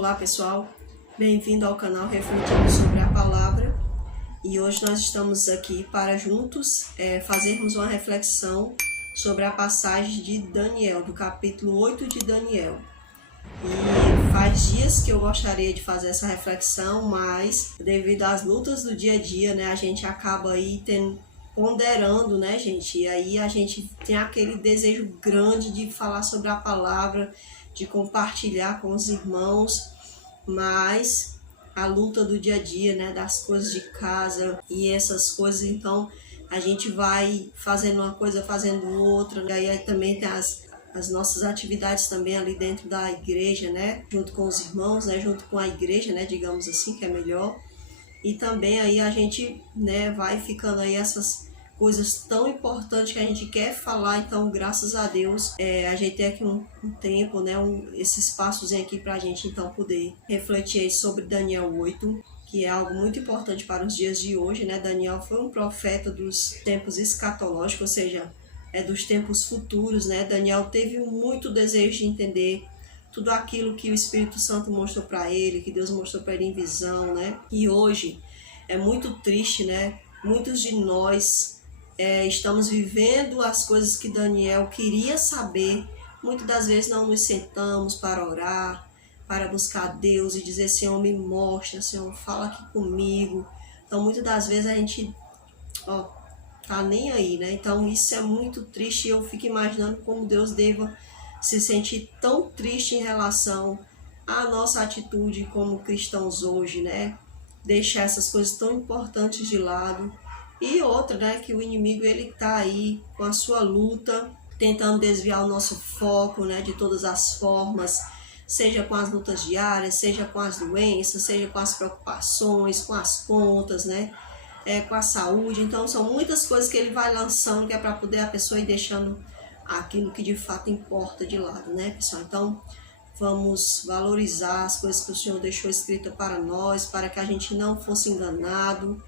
Olá pessoal, bem-vindo ao canal Refletindo sobre a Palavra, e hoje nós estamos aqui para juntos fazermos uma reflexão sobre a passagem de Daniel, do capítulo 8 de Daniel. E faz dias que eu gostaria de fazer essa reflexão, mas devido às lutas do dia a dia, né, a gente acaba aí ponderando, né, gente? E aí a gente tem aquele desejo grande de falar sobre a palavra, de compartilhar com os irmãos, mas a luta do dia a dia, né, das coisas de casa e essas coisas, então a gente vai fazendo uma coisa, fazendo outra, e aí também tem as nossas atividades também ali dentro da igreja, né, junto com os irmãos, né, junto com a igreja, né, digamos assim, que é melhor. E também aí a gente, né, vai ficando aí essas coisas tão importantes que a gente quer falar. Então, graças a Deus, a gente tem aqui um tempo, né, esse espaçozinho aqui para a gente então poder refletir aí sobre Daniel 8, que é algo muito importante para os dias de hoje, né? Daniel foi um profeta dos tempos escatológicos, ou seja, dos tempos futuros, né? Daniel teve muito desejo de entender tudo aquilo que o Espírito Santo mostrou para ele, que Deus mostrou para ele em visão, né? E hoje é muito triste, né? Muitos de nós estamos vivendo as coisas que Daniel queria saber. Muitas das vezes não nos sentamos para orar, para buscar Deus e dizer: Senhor, me mostra, Senhor, fala aqui comigo. Então, muitas das vezes a gente tá nem aí, né? Então, isso é muito triste, e eu fico imaginando como Deus deva se sentir tão triste em relação à nossa atitude como cristãos hoje, né? Deixar essas coisas tão importantes de lado. E outra, né, que o inimigo ele tá aí com a sua luta, tentando desviar o nosso foco, né, de todas as formas, seja com as lutas diárias, seja com as doenças, seja com as preocupações, com as contas, né, com a saúde. Então são muitas coisas que ele vai lançando, que é para poder a pessoa ir deixando aquilo que de fato importa de lado, né, pessoal? Então vamos valorizar as coisas que o Senhor deixou escritas para nós, para que a gente não fosse enganado,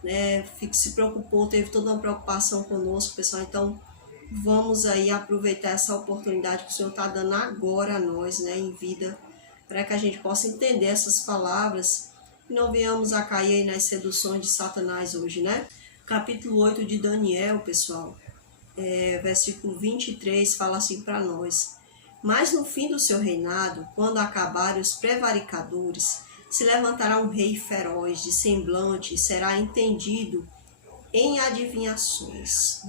né? Se preocupou, teve toda uma preocupação conosco, pessoal. Então vamos aí aproveitar essa oportunidade que o Senhor está dando agora a nós, né, em vida, para que a gente possa entender essas palavras e não venhamos a cair aí nas seduções de Satanás hoje, né? Capítulo 8 de Daniel, pessoal, versículo 23, fala assim para nós: mas no fim do seu reinado, quando acabarem os prevaricadores, se levantará um rei feroz de semblante e será entendido em adivinhações.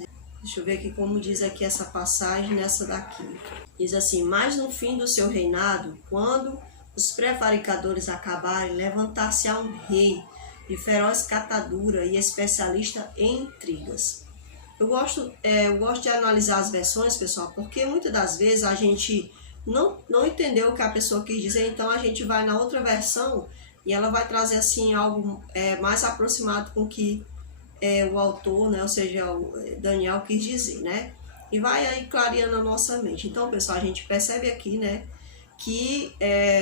Deixa eu ver aqui como diz aqui essa passagem nessa daqui. Diz assim: mas no fim do seu reinado, quando os prevaricadores acabarem, levantar-se-á um rei de feroz catadura e especialista em intrigas. Eu gosto de analisar as versões, pessoal, porque muitas das vezes a gente não entendeu o que a pessoa quis dizer, então a gente vai na outra versão e ela vai trazer assim algo mais aproximado com o que o autor, né, ou seja, o Daniel quis dizer, né? E vai aí clareando a nossa mente. Então, pessoal, a gente percebe aqui, né, que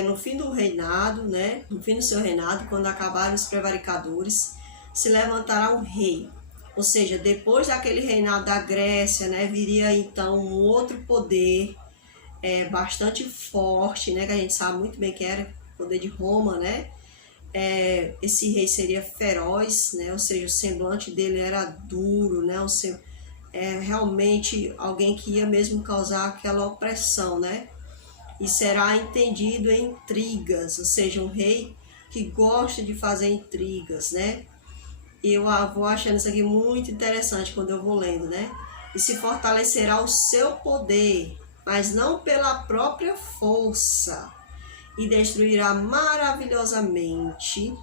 no fim do reinado, né, no fim do seu reinado, quando acabarem os prevaricadores, se levantará um rei. Ou seja, depois daquele reinado da Grécia, né, viria então um outro poder bastante forte, né, que a gente sabe muito bem que era o poder de Roma, né? Esse rei seria feroz, né? Ou seja, o semblante dele era duro, né? Realmente alguém que ia mesmo causar aquela opressão, né? E será entendido em intrigas, ou seja, um rei que gosta de fazer intrigas, né? E eu vou achando isso aqui muito interessante quando eu vou lendo, né? E se fortalecerá o seu poder, mas não pela própria força, e destruirá maravilhosamente,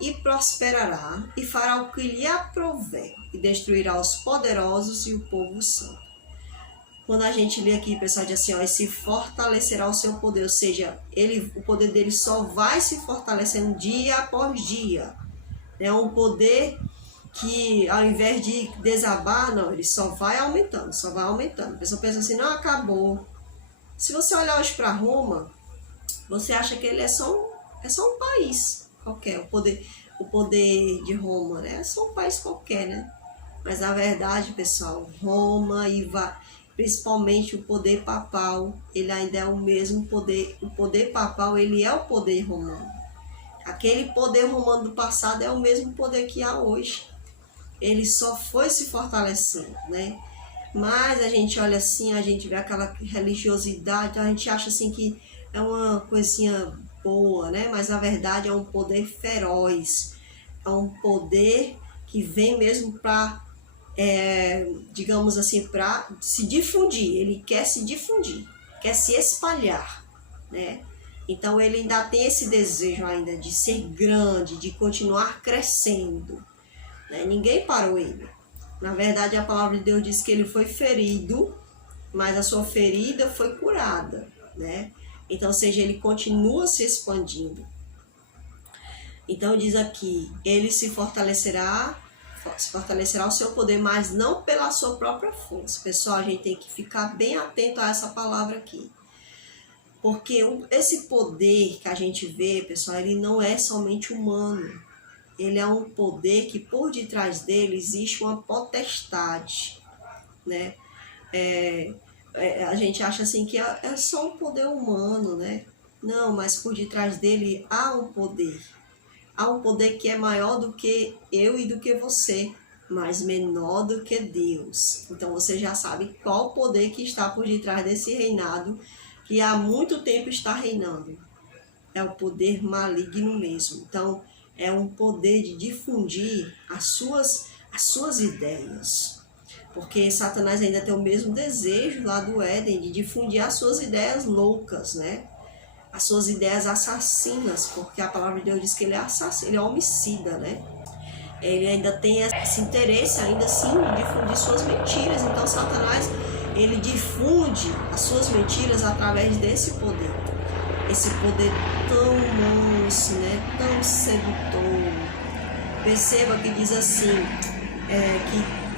e prosperará, e fará o que lhe aprouver, e destruirá os poderosos e o povo santo. Quando a gente lê aqui, pessoal, diz assim, e se fortalecerá o seu poder, ou seja, o poder dele só vai se fortalecendo dia após dia. É um poder que, ao invés de desabar, não, ele só vai aumentando, só vai aumentando. A pessoa pensa assim: não, acabou. Se você olhar hoje para Roma, você acha que ele é só um país qualquer, o poder de Roma, né? É só um país qualquer, né? Mas na verdade, pessoal, Roma principalmente o poder papal, ele ainda é o mesmo poder. O poder papal, ele é o poder romano. Aquele poder romano do passado é o mesmo poder que há hoje. Ele só foi se fortalecendo, né? Mas a gente olha assim, a gente vê aquela religiosidade, a gente acha assim que é uma coisinha boa, né? Mas na verdade é um poder feroz, é um poder que vem mesmo para, digamos assim, para se difundir. Ele quer se difundir, quer se espalhar, né? Então ele ainda tem esse desejo ainda de ser grande, de continuar crescendo, né? Ninguém parou ele. Na verdade, a palavra de Deus diz que ele foi ferido, mas a sua ferida foi curada, né? Então, ou seja, ele continua se expandindo. Então, diz aqui, ele se fortalecerá o seu poder, mas não pela sua própria força. Pessoal, a gente tem que ficar bem atento a essa palavra aqui. Porque esse poder que a gente vê, pessoal, ele não é somente humano. Ele é um poder que por detrás dele existe uma potestade, né? A gente acha assim que é só um poder humano, né? Não, mas por detrás dele há um poder. Há um poder que é maior do que eu e do que você, mas menor do que Deus. Então você já sabe qual o poder que está por detrás desse reinado, que há muito tempo está reinando. É o poder maligno mesmo. Então, é um poder de difundir as suas ideias. Porque Satanás ainda tem o mesmo desejo lá do Éden de difundir as suas ideias loucas, né? As suas ideias assassinas, porque a palavra de Deus diz que ele é assassino, ele é homicida, né? Ele ainda tem esse interesse, ainda assim, de difundir suas mentiras. Então, Satanás, ele difunde as suas mentiras através desse poder. Esse poder tão manso, né? Tão sedutor. Perceba que diz assim,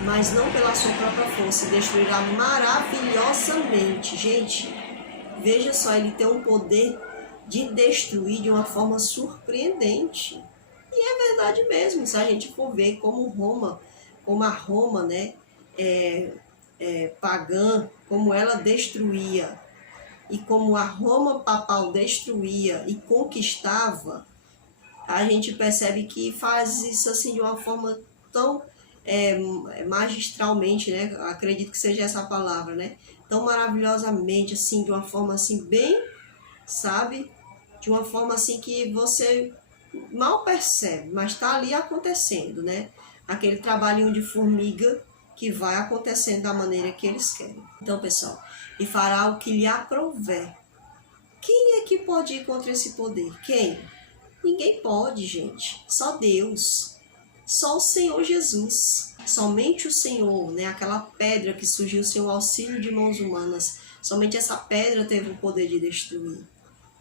mas não pela sua própria força, destruirá maravilhosamente. Gente, veja só, ele tem um poder de destruir de uma forma surpreendente. E é verdade mesmo, se a gente for ver como a Roma, né, pagã, como ela destruía, e como a Roma papal destruía e conquistava, a gente percebe que faz isso assim de uma forma tão magistralmente, né? Acredito que seja essa a palavra, né? Tão maravilhosamente, assim, de uma forma assim bem, sabe? De uma forma assim que você mal percebe, mas está ali acontecendo, né? Aquele trabalhinho de formiga que vai acontecendo da maneira que eles querem. Então, pessoal, e fará o que lhe aprouver. Quem é que pode ir contra esse poder? Quem? Ninguém pode, gente. Só Deus. Só o Senhor Jesus. Somente o Senhor, né? Aquela pedra que surgiu sem o auxílio de mãos humanas. Somente essa pedra teve o poder de destruir,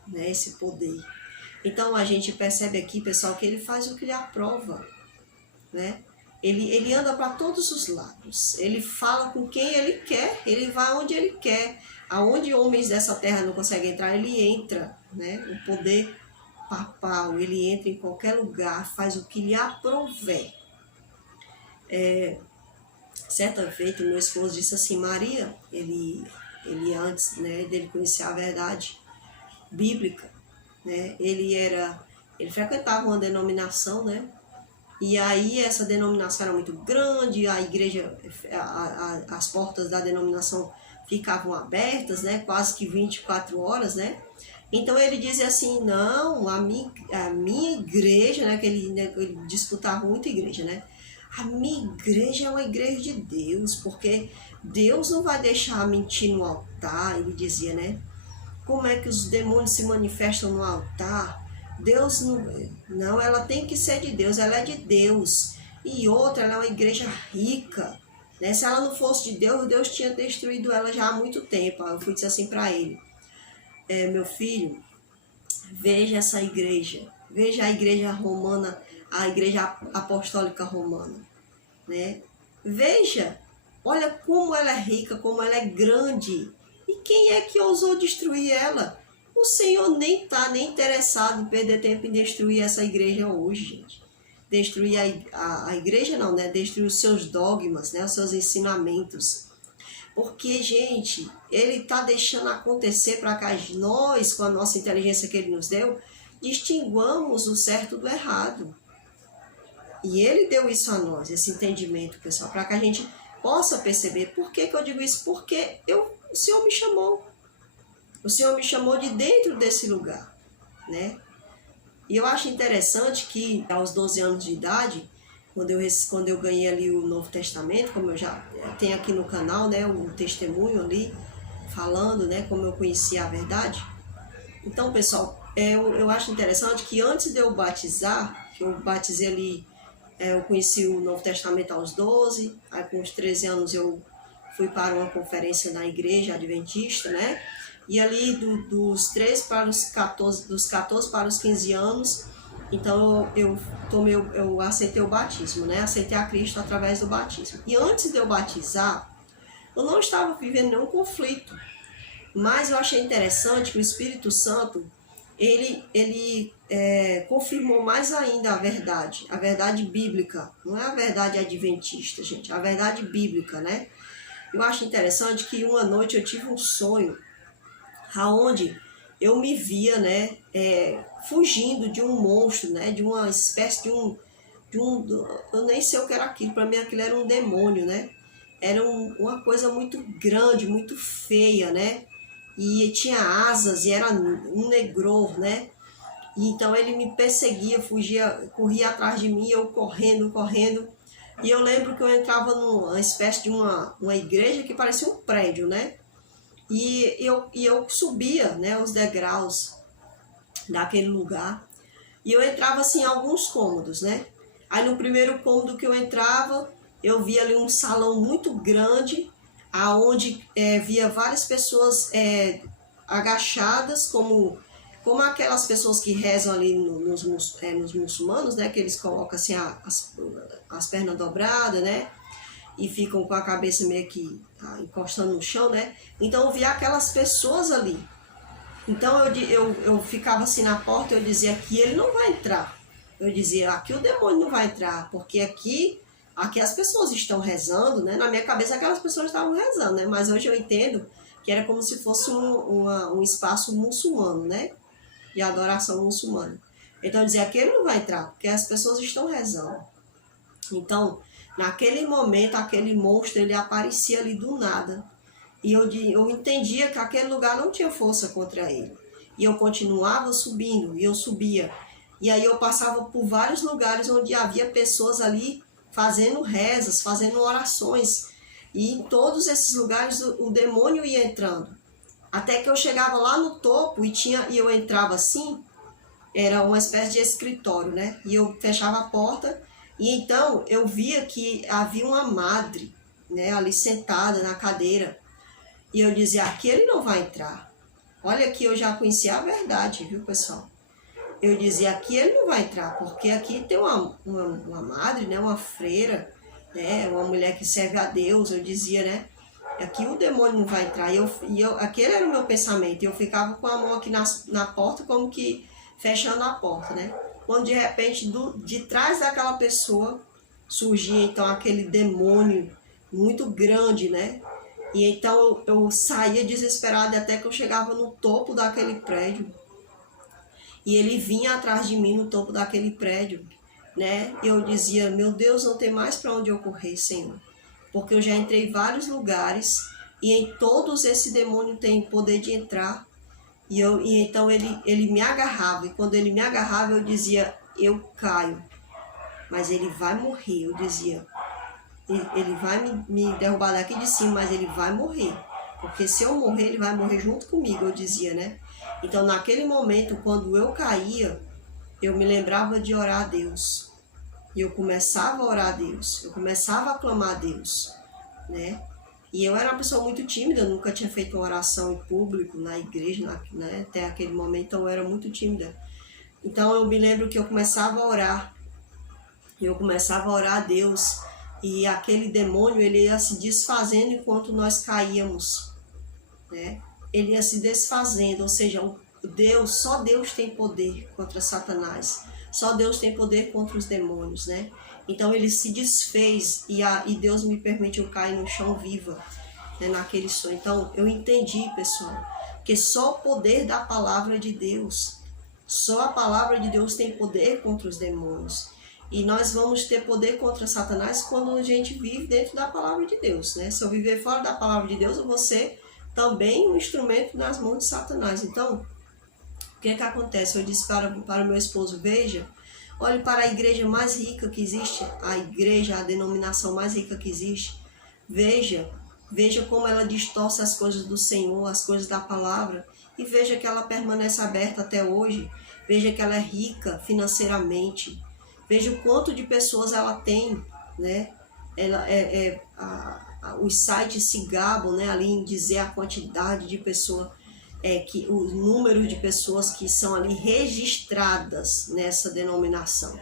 né? Esse poder. Então a gente percebe aqui, pessoal, que ele faz o que lhe aprova, né? Ele anda para todos os lados. Ele fala com quem ele quer. Ele vai onde ele quer. Aonde homens dessa terra não conseguem entrar, ele entra, né? O poder papal, ele entra em qualquer lugar, faz o que lhe aprouver. Certa vez, o meu esposo disse assim, Maria, ele antes, né, dele conhecer a verdade bíblica, né, ele frequentava uma denominação, né, e aí essa denominação era muito grande, a igreja, as portas da denominação ficavam abertas, né, quase que 24 horas, né. Então ele dizia assim, não, a minha igreja, né, que ele disputava muito igreja, né, a minha igreja é uma igreja de Deus, porque Deus não vai deixar mentir no altar, ele dizia, né, como é que os demônios se manifestam no altar? Deus não, ela tem que ser de Deus, ela é de Deus. E outra, ela é uma igreja rica, né? Se ela não fosse de Deus, Deus tinha destruído ela já há muito tempo. Eu fui dizer assim para ele, meu filho, veja essa igreja, veja a igreja romana, a igreja apostólica romana, né? Veja, olha como ela é rica, como ela é grande. E quem é que ousou destruir ela? O Senhor nem está nem interessado em perder tempo em destruir essa igreja hoje, gente. Destruir a igreja não, né? Destruir os seus dogmas, né? Os seus ensinamentos. Porque, gente, ele está deixando acontecer para que nós, com a nossa inteligência que ele nos deu, distinguamos o certo do errado. E ele deu isso a nós, esse entendimento, pessoal, para que a gente possa perceber. Por que eu digo isso? Porque o Senhor me chamou. O Senhor me chamou de dentro desse lugar, né? E eu acho interessante que, aos 12 anos de idade, quando eu ganhei ali o Novo Testamento, como eu já tenho aqui no canal, né, o testemunho ali, falando, né, como eu conheci a verdade. Então, pessoal, eu acho interessante que antes de eu batizar, que eu batizei ali, eu conheci o Novo Testamento aos 12, aí com os 13 anos eu fui para uma conferência na igreja adventista, né? E ali dos 13 para os 14, dos 14 para os 15 anos, então eu aceitei o batismo, né? Aceitei a Cristo através do batismo. E antes de eu batizar, eu não estava vivendo nenhum conflito, mas eu achei interessante que o Espírito Santo, ele confirmou mais ainda a verdade bíblica, não é a verdade adventista, gente, a verdade bíblica, né? Eu acho interessante que uma noite eu tive um sonho, aonde eu me via, né, fugindo de um monstro, né, de uma espécie de um, eu nem sei o que era aquilo, para mim aquilo era um demônio, né, era uma coisa muito grande, muito feia, né, e tinha asas e era um negror, né, e então ele me perseguia, fugia, corria atrás de mim, eu correndo, e eu lembro que eu entrava numa espécie de uma igreja que parecia um prédio, né, e eu subia, né, os degraus daquele lugar, e eu entrava assim em alguns cômodos, né? Aí no primeiro cômodo que eu entrava, eu via ali um salão muito grande, aonde via várias pessoas agachadas, como aquelas pessoas que rezam ali nos muçulmanos, né? Que eles colocam assim as pernas dobradas, né? E ficam com a cabeça meio que encostando no chão, né? Então eu via aquelas pessoas ali. Então eu ficava assim na porta, eu dizia, aqui ele não vai entrar. Eu dizia, aqui o demônio não vai entrar, porque aqui as pessoas estão rezando, né? Na minha cabeça aquelas pessoas estavam rezando, né? Mas hoje eu entendo que era como se fosse um espaço muçulmano, né? De adoração muçulmana. Então eu dizia, aqui ele não vai entrar, porque as pessoas estão rezando. Então, naquele momento, aquele monstro, ele aparecia ali do nada. E eu entendia que aquele lugar não tinha força contra ele. E eu continuava subindo, e eu subia. E aí eu passava por vários lugares onde havia pessoas ali fazendo rezas, fazendo orações. E em todos esses lugares o demônio ia entrando. Até que eu chegava lá no topo e eu entrava assim, era uma espécie de escritório, né? E eu fechava a porta. E então eu via que havia uma madre, né, ali sentada na cadeira. E eu dizia, aqui ele não vai entrar. Olha que eu já conhecia a verdade, viu, pessoal? Eu dizia, aqui ele não vai entrar, porque aqui tem uma madre, né, uma freira, né, uma mulher que serve a Deus, eu dizia, né? Aqui o demônio não vai entrar. Aquele era o meu pensamento. Eu ficava com a mão aqui na porta, como que fechando a porta, né? Quando de repente, de trás daquela pessoa, surgia então aquele demônio muito grande, né? E então eu saía desesperada até que eu chegava no topo daquele prédio. E ele vinha atrás de mim no topo daquele prédio, né? E eu dizia, meu Deus, não tem mais para onde eu correr, Senhor. Porque eu já entrei em vários lugares e em todos esse demônio tem poder de entrar. E então ele me agarrava, e quando ele me agarrava eu dizia, eu caio, mas ele vai morrer, eu dizia, ele vai me derrubar daqui de cima, mas ele vai morrer, porque se eu morrer, ele vai morrer junto comigo, eu dizia, né? Então naquele momento, quando eu caía, eu me lembrava de orar a Deus, e eu começava a orar a Deus, eu começava a clamar a Deus, né? E eu era uma pessoa muito tímida, eu nunca tinha feito uma oração em público, na igreja, né? Até aquele momento, então eu era muito tímida. Então eu me lembro que eu começava a orar a Deus, e aquele demônio, ele ia se desfazendo enquanto nós caíamos, né? Ele ia se desfazendo, ou seja, só Deus tem poder contra Satanás, só Deus tem poder contra os demônios, né? Então ele se desfez e Deus me permitiu cair no chão viva. né, naquele sonho. Então, eu entendi, pessoal, que só o poder da palavra de Deus, só a palavra de Deus tem poder contra os demônios. E nós vamos ter poder contra Satanás quando a gente vive dentro da palavra de Deus, né? Se eu viver fora da palavra de Deus, eu vou ser também um instrumento nas mãos de Satanás. Então, o que é que acontece? Eu disse para o meu esposo, veja, olhe para a igreja mais rica que existe, a igreja, a denominação mais rica que existe. Veja como ela distorce as coisas do Senhor, as coisas da palavra, e veja que ela permanece aberta até hoje. Veja que ela é rica financeiramente. Veja o quanto de pessoas ela tem, né? Os sites se gabam, né, ali em dizer a quantidade de pessoas, o número de pessoas que são ali registradas nessa denominação.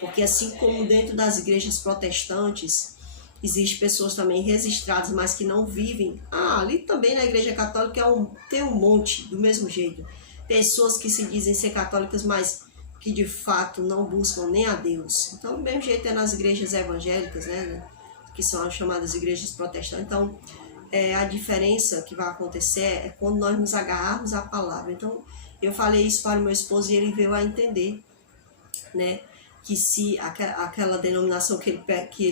Porque assim como dentro das igrejas protestantes, existem pessoas também registradas, mas que não vivem. Ali também na igreja católica tem um monte, do mesmo jeito. Pessoas que se dizem ser católicas, mas que de fato não buscam nem a Deus. Então, do mesmo jeito é nas igrejas evangélicas, né, que são as chamadas igrejas protestantes. Então, a diferença que vai acontecer é quando nós nos agarrarmos à palavra. Então, eu falei isso para o meu esposo e ele veio a entender, né, que se aquela denominação que ele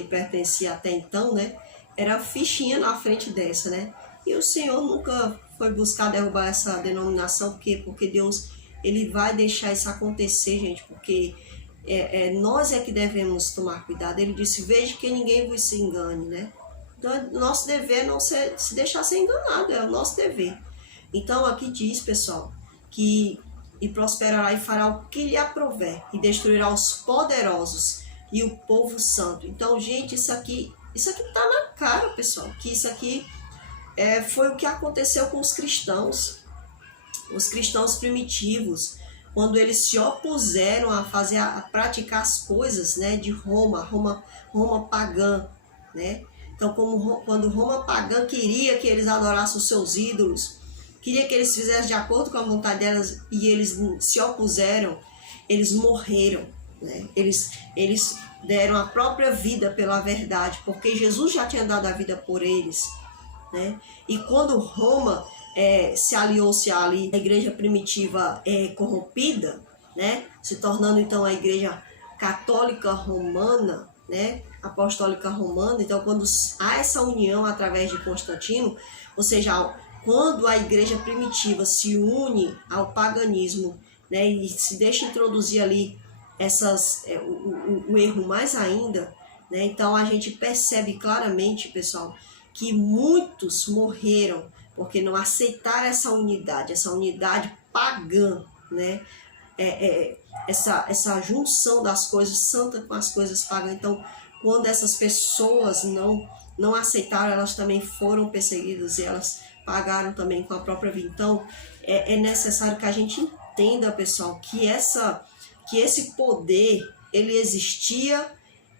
pertencia até então, né, era fichinha na frente dessa, né, e o Senhor nunca foi buscar derrubar essa denominação, porque Deus, ele vai deixar isso acontecer, gente, porque nós é que devemos tomar cuidado. Ele disse, veja que ninguém vos se engane, né, então nosso dever é não se deixar ser enganado, é o nosso dever. Então aqui diz, pessoal, que e prosperará e fará o que lhe aprouver, e destruirá os poderosos e o povo santo. Então, gente, isso aqui tá na cara, pessoal, que isso aqui foi o que aconteceu com os cristãos primitivos, quando eles se opuseram a praticar as coisas, né, de Roma pagã, né? Então, quando Roma pagã queria que eles adorassem os seus ídolos, queria que eles fizessem de acordo com a vontade delas, e eles se opuseram, eles morreram, né? Eles deram a própria vida pela verdade, porque Jesus já tinha dado a vida por eles, né? E quando Roma se aliou-se ali, a igreja primitiva corrompida, né? Se tornando então a igreja católica romana, né? Apostólica romana. Então, quando há essa união através de Constantino, ou seja, quando a igreja primitiva se une ao paganismo, né, e se deixa introduzir ali o erro mais ainda, né, então a gente percebe claramente, pessoal, que muitos morreram porque não aceitaram essa unidade pagã, né, essa junção das coisas santas com as coisas pagãs. Então, quando essas pessoas não aceitaram, elas também foram perseguidas e elas pagaram também com a própria vida. Então, é necessário que a gente entenda, pessoal, que esse poder, ele existia,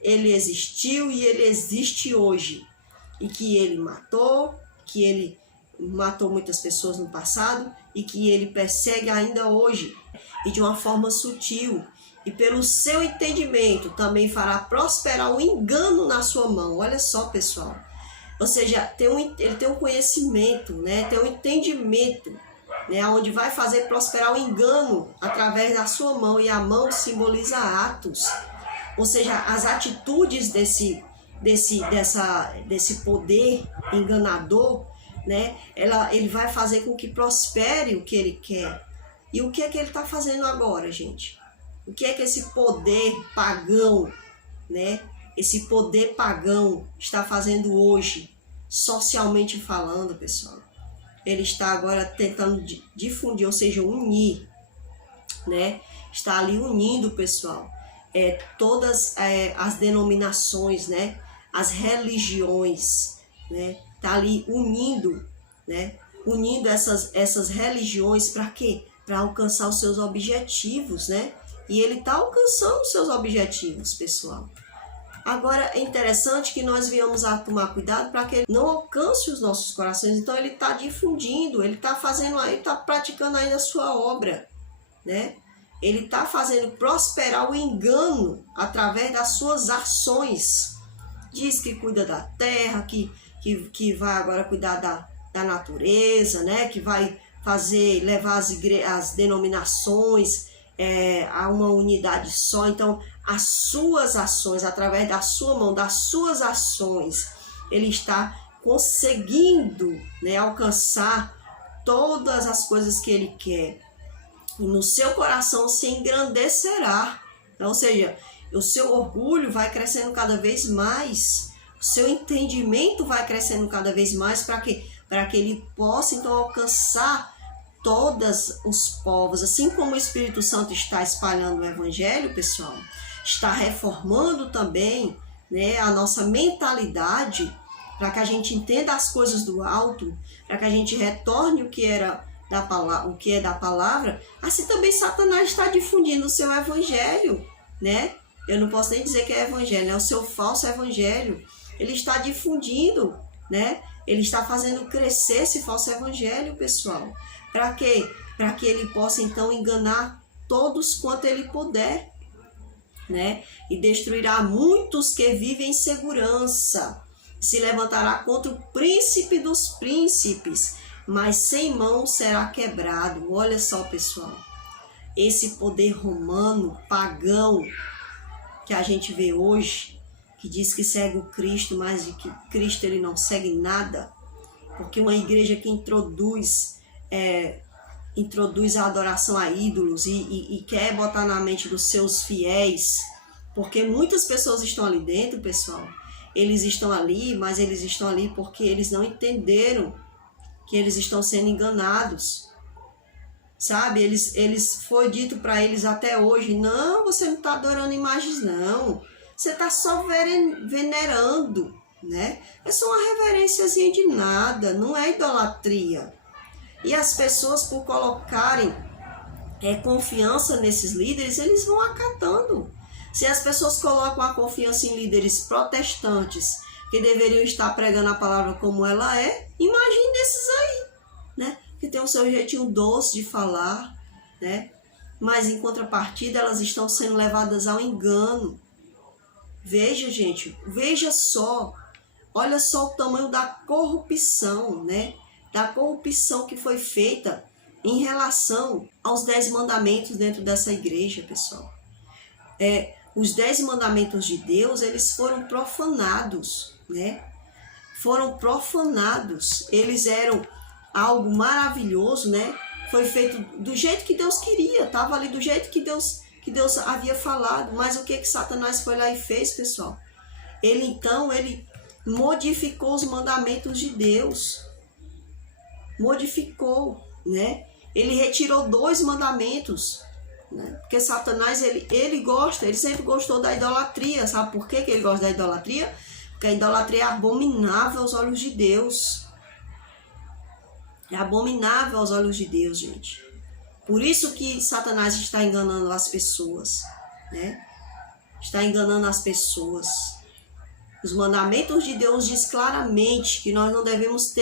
ele existiu e ele existe hoje. E que ele matou muitas pessoas no passado e que ele persegue ainda hoje. E de uma forma sutil. E pelo seu entendimento também fará prosperar o engano na sua mão. Olha só, pessoal. Ou seja, ele tem um conhecimento, né? Tem um entendimento, né? Onde vai fazer prosperar o engano através da sua mão. E a mão simboliza atos. Ou seja, as atitudes desse poder enganador, né? Ele vai fazer com que prospere o que ele quer. E o que é que ele está fazendo agora, gente? O que é que esse poder pagão, né? Esse poder pagão está fazendo hoje, socialmente falando, pessoal? Ele está agora tentando difundir, ou seja, unir, né? Está ali unindo, pessoal, todas as denominações, né? As religiões, né? Está ali unindo, né? Unindo essas religiões para quê? Para alcançar os seus objetivos, né? E ele está alcançando os seus objetivos, pessoal. Agora, é interessante que nós venhamos a tomar cuidado para que ele não alcance os nossos corações. Então, ele está difundindo, ele está praticando ainda a sua obra, né? Ele está fazendo prosperar o engano através das suas ações. Diz que cuida da terra, que que vai agora cuidar da natureza, né? Que vai levar as denominações a uma unidade só. Então, as suas ações, através da sua mão, das suas ações, ele está conseguindo, né, alcançar todas as coisas que ele quer. E no seu coração se engrandecerá. Ou seja, o seu orgulho vai crescendo cada vez mais, o seu entendimento vai crescendo cada vez mais, para que ele possa então alcançar todos os povos. Assim como o Espírito Santo está espalhando o Evangelho, pessoal, está reformando também, né, a nossa mentalidade, para que a gente entenda as coisas do alto, para que a gente retorne o que é da palavra. Assim também Satanás está difundindo o seu evangelho, né? Eu não posso nem dizer que é evangelho, é o seu falso evangelho. Ele está difundindo, né? Ele está fazendo crescer esse falso evangelho, pessoal. Para quê? Para que ele possa então enganar todos quanto ele puder, né? E destruirá muitos que vivem em segurança. Se levantará contra o príncipe dos príncipes, mas sem mão será quebrado. Olha só, pessoal, esse poder romano, pagão, que a gente vê hoje, que diz que segue o Cristo, mas de que Cristo ele não segue nada, porque uma igreja que introduz a adoração a ídolos e quer botar na mente dos seus fiéis, porque muitas pessoas estão ali dentro, pessoal, eles estão ali, mas eles estão ali porque eles não entenderam que eles estão sendo enganados, sabe? Foi dito para eles até hoje, não, você não está adorando imagens, não, você está só venerando, né? É só uma reverênciazinha de nada, não é idolatria. E as pessoas, por colocarem confiança nesses líderes, eles vão acatando. Se as pessoas colocam a confiança em líderes protestantes, que deveriam estar pregando a palavra como ela é, imagine desses aí, né? Que tem o seu jeitinho doce de falar, né? Mas em contrapartida elas estão sendo levadas ao engano. Veja, gente, veja só, olha só o tamanho da corrupção, né? Da corrupção que foi feita em relação aos 10 mandamentos dentro dessa igreja, pessoal. Os 10 mandamentos de Deus, eles foram profanados, né? Foram profanados. Eles eram algo maravilhoso, né? Foi feito do jeito que Deus queria, estava ali do jeito que Deus havia falado. Mas o que Satanás foi lá e fez, pessoal? Ele modificou os mandamentos de Deus. Modificou, né? Ele retirou 2 mandamentos, né? Porque Satanás, ele sempre gostou da idolatria. Sabe por que ele gosta da idolatria? Porque a idolatria é abominável aos olhos de Deus. É abominável aos olhos de Deus, gente. Por isso que Satanás está enganando as pessoas, né? Está enganando as pessoas. Os mandamentos de Deus diz claramente que nós não devemos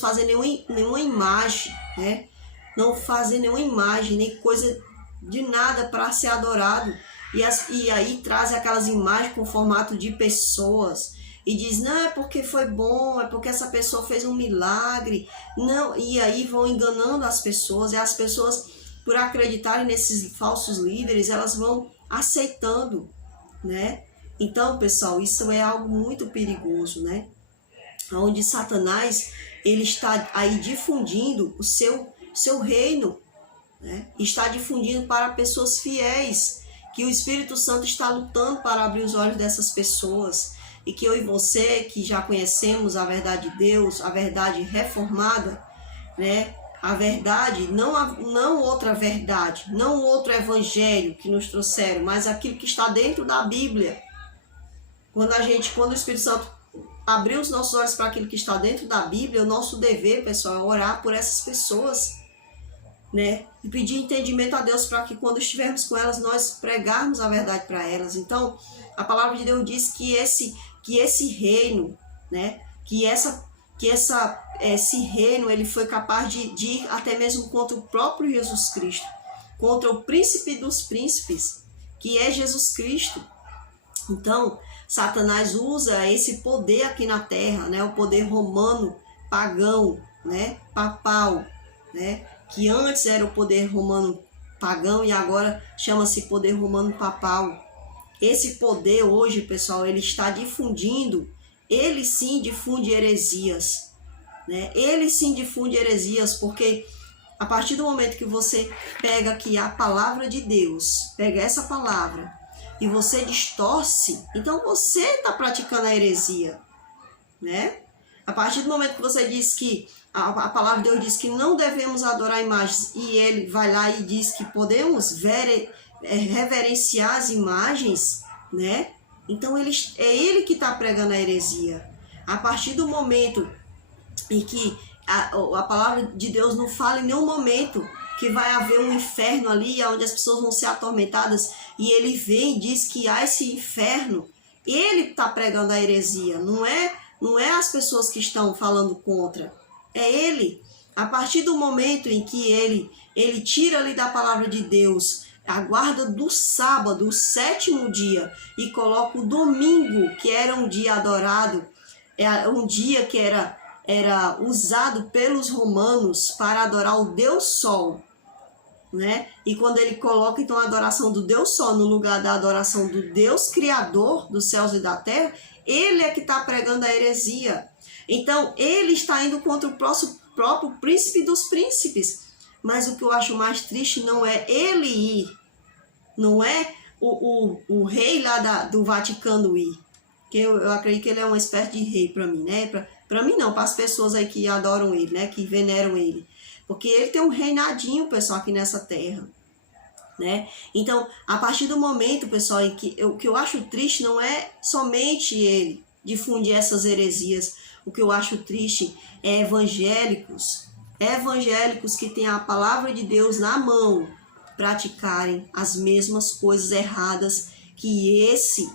fazer nenhuma imagem, né? Não fazer nenhuma imagem, nem coisa de nada para ser adorado. E aí traz aquelas imagens com formato de pessoas e diz, não, é porque foi bom, é porque essa pessoa fez um milagre. Não, e aí vão enganando as pessoas, e as pessoas, por acreditarem nesses falsos líderes, elas vão aceitando, né? Então, pessoal, isso é algo muito perigoso, né? Onde Satanás, ele está aí difundindo o seu reino, né? Está difundindo para pessoas fiéis, que o Espírito Santo está lutando para abrir os olhos dessas pessoas, e que eu e você, que já conhecemos a verdade de Deus, a verdade reformada, né? A verdade, não outra verdade, não outro evangelho que nos trouxeram, mas aquilo que está dentro da Bíblia. Quando o Espírito Santo abrir os nossos olhos para aquilo que está dentro da Bíblia, o nosso dever, pessoal, é orar por essas pessoas, né? E pedir entendimento a Deus para que quando estivermos com elas, nós pregarmos a verdade para elas. Então, a palavra de Deus diz que esse reino, né? Esse reino, ele foi capaz de ir até mesmo contra o próprio Jesus Cristo, contra o príncipe dos príncipes, que é Jesus Cristo. Então, Satanás usa esse poder aqui na terra, né? O poder romano, pagão, né? Papal, né? Que antes era o poder romano pagão e agora chama-se poder romano papal. Esse poder hoje, pessoal, ele está difundindo, ele sim difunde heresias, né? Ele sim difunde heresias, porque a partir do momento que você pega aqui a palavra de Deus, pega essa palavra e você distorce, então você está praticando a heresia, né? A partir do momento que você diz que a palavra de Deus diz que não devemos adorar imagens e ele vai lá e diz que podemos reverenciar as imagens, né? Então é ele que está pregando a heresia. A partir do momento em que a palavra de Deus não fala em nenhum momento que vai haver um inferno ali, onde as pessoas vão ser atormentadas, e ele vem e diz que há esse inferno, ele está pregando a heresia, não é as pessoas que estão falando contra, é ele. A partir do momento em que ele tira ali da palavra de Deus a guarda do sábado, o 7º dia, e coloca o domingo, que era um dia adorado, um dia que era usado pelos romanos para adorar o Deus Sol, né? E quando ele coloca então a adoração do Deus Sol no lugar da adoração do Deus Criador dos céus e da terra, ele é que está pregando a heresia. Então ele está indo contra o próprio príncipe dos príncipes. Mas o que eu acho mais triste não é ele ir, não é o rei lá do Vaticano ir, que eu acredito que ele é uma espécie de rei para mim, né? Para mim não, para as pessoas aí que adoram ele, né? Que veneram ele. Porque ele tem um reinadinho, pessoal, aqui nessa terra, né? Então, a partir do momento, pessoal, em que o que eu acho triste não é somente ele difundir essas heresias. O que eu acho triste é evangélicos que têm a palavra de Deus na mão, praticarem as mesmas coisas erradas que esse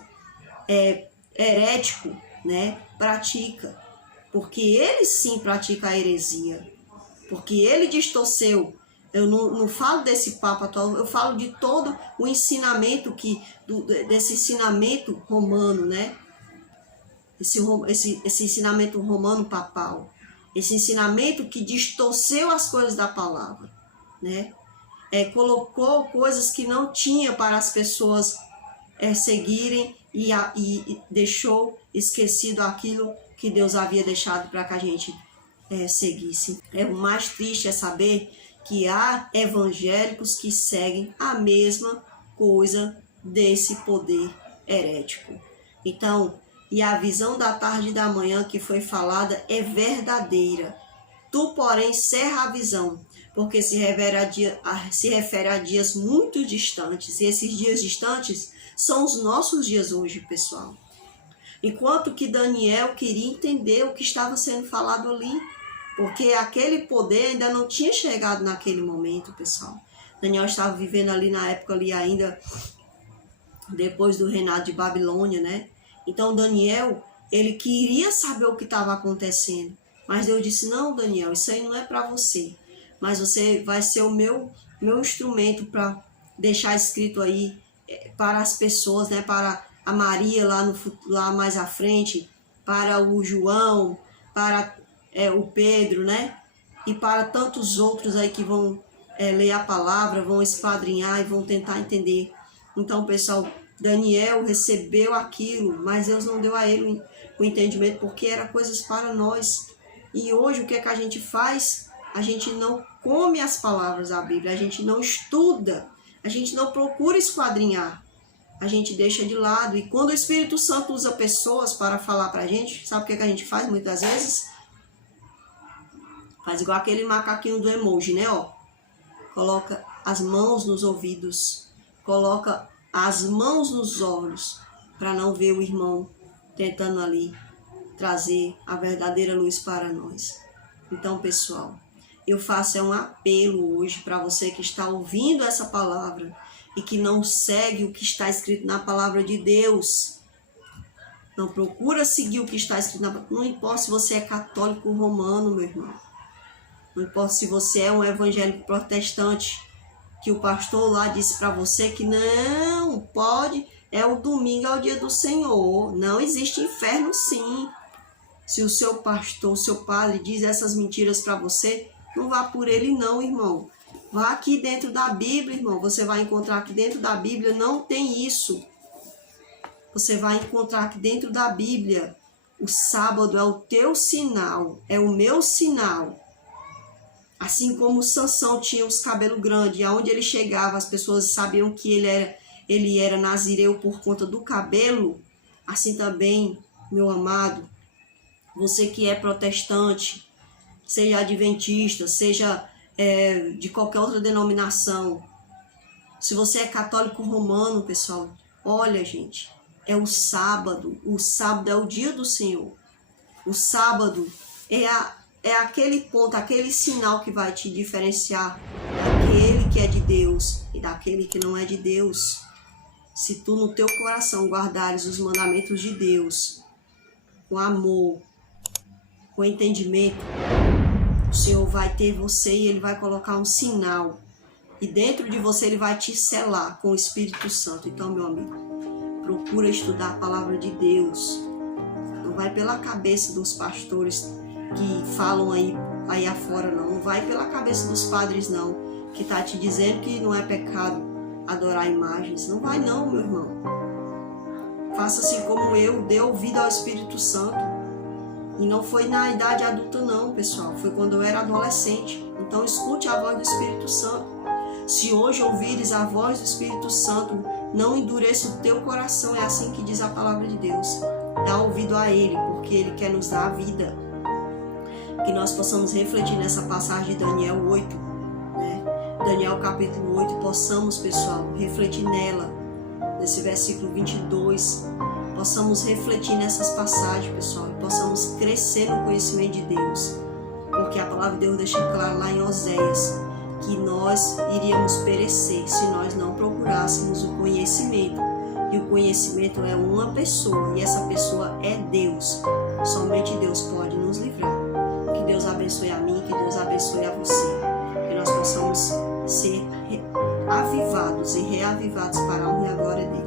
herético, né, pratica. Porque ele sim pratica a heresia. Porque ele distorceu. Eu não falo desse papo atual, eu falo de todo o ensinamento desse ensinamento romano, né? Esse ensinamento romano papal. Esse ensinamento que distorceu as coisas da palavra, né? Colocou coisas que não tinha para as pessoas seguirem e deixou esquecido aquilo que Deus havia deixado para que a gente seguisse. O mais triste é saber que há evangélicos que seguem a mesma coisa desse poder herético. Então, e a visão da tarde e da manhã que foi falada é verdadeira. Tu, porém, cerra a visão, porque se refere a dias muito distantes. E esses dias distantes são os nossos dias hoje, pessoal. Enquanto que Daniel queria entender o que estava sendo falado ali, porque aquele poder ainda não tinha chegado naquele momento, pessoal. Daniel estava vivendo ali na época ali ainda, depois do reinado de Babilônia, né? Então Daniel, ele queria saber o que estava acontecendo. Mas Deus disse, não, Daniel, isso aí não é para você. Mas você vai ser o meu instrumento para deixar escrito aí para as pessoas, né? Para a Maria lá mais à frente, para o João, para o Pedro, né? E para tantos outros aí que vão ler a palavra, vão esquadrinhar e vão tentar entender. Então, pessoal, Daniel recebeu aquilo, mas Deus não deu a ele o entendimento, porque era coisas para nós. E hoje o que é que a gente faz? A gente não come as palavras da Bíblia, a gente não estuda, a gente não procura esquadrinhar, a gente deixa de lado. E quando o Espírito Santo usa pessoas para falar para a gente, sabe o que é que a gente faz muitas vezes? Faz igual aquele macaquinho do emoji, né? Ó, coloca as mãos nos ouvidos, coloca as mãos nos olhos, para não ver o irmão tentando ali trazer a verdadeira luz para nós. Então, pessoal, eu faço um apelo hoje para você que está ouvindo essa palavra e que não segue o que está escrito na palavra de Deus. Não procura seguir o que está escrito na palavra. Não importa se você é católico romano, meu irmão. Não importa se você é um evangélico protestante, que o pastor lá disse para você que não pode O domingo é o dia do Senhor. Não existe inferno, sim. Se o seu pastor, o seu padre diz essas mentiras para você, não vá por ele não, irmão. Vá aqui dentro da Bíblia, irmão. Você vai encontrar aqui dentro da Bíblia, não tem isso. Você vai encontrar aqui dentro da Bíblia, o sábado é o teu sinal, é o meu sinal. Assim como Sansão tinha os cabelos grandes, aonde ele chegava, as pessoas sabiam que ele era nazireu por conta do cabelo. Assim também, meu amado, você que é protestante, seja adventista, seja de qualquer outra denominação. Se você é católico romano, pessoal, olha, gente, é o sábado é o dia do Senhor. O sábado é aquele ponto, aquele sinal que vai te diferenciar daquele que é de Deus e daquele que não é de Deus. Se tu no teu coração guardares os mandamentos de Deus, com amor, com entendimento, o Senhor vai ter você e Ele vai colocar um sinal. E dentro de você Ele vai te selar com o Espírito Santo. Então, meu amigo, procura estudar a palavra de Deus. Não vai pela cabeça dos pastores que falam aí afora, não. Não vai pela cabeça dos padres, não, que tá te dizendo que não é pecado adorar imagens. Não vai não, meu irmão. Faça assim como eu, dê ouvido ao Espírito Santo. E não foi na idade adulta não, pessoal. Foi quando eu era adolescente. Então escute a voz do Espírito Santo. Se hoje ouvires a voz do Espírito Santo, não endureça o teu coração. É assim que diz a palavra de Deus. Dá ouvido a Ele, porque Ele quer nos dar a vida. Que nós possamos refletir nessa passagem de Daniel 8, né? Daniel capítulo 8, possamos, pessoal, refletir nela, nesse versículo 22, possamos refletir nessas passagens, pessoal, e possamos crescer no conhecimento de Deus, porque a palavra de Deus deixa claro lá em Oséias, que nós iríamos perecer se nós não procurássemos o conhecimento, e o conhecimento é uma pessoa, e essa pessoa é Deus. Somente Deus pode nos livrar. Que Deus abençoe a mim, que Deus abençoe a você, que nós possamos ser avivados e reavivados para a honra e a glória dele.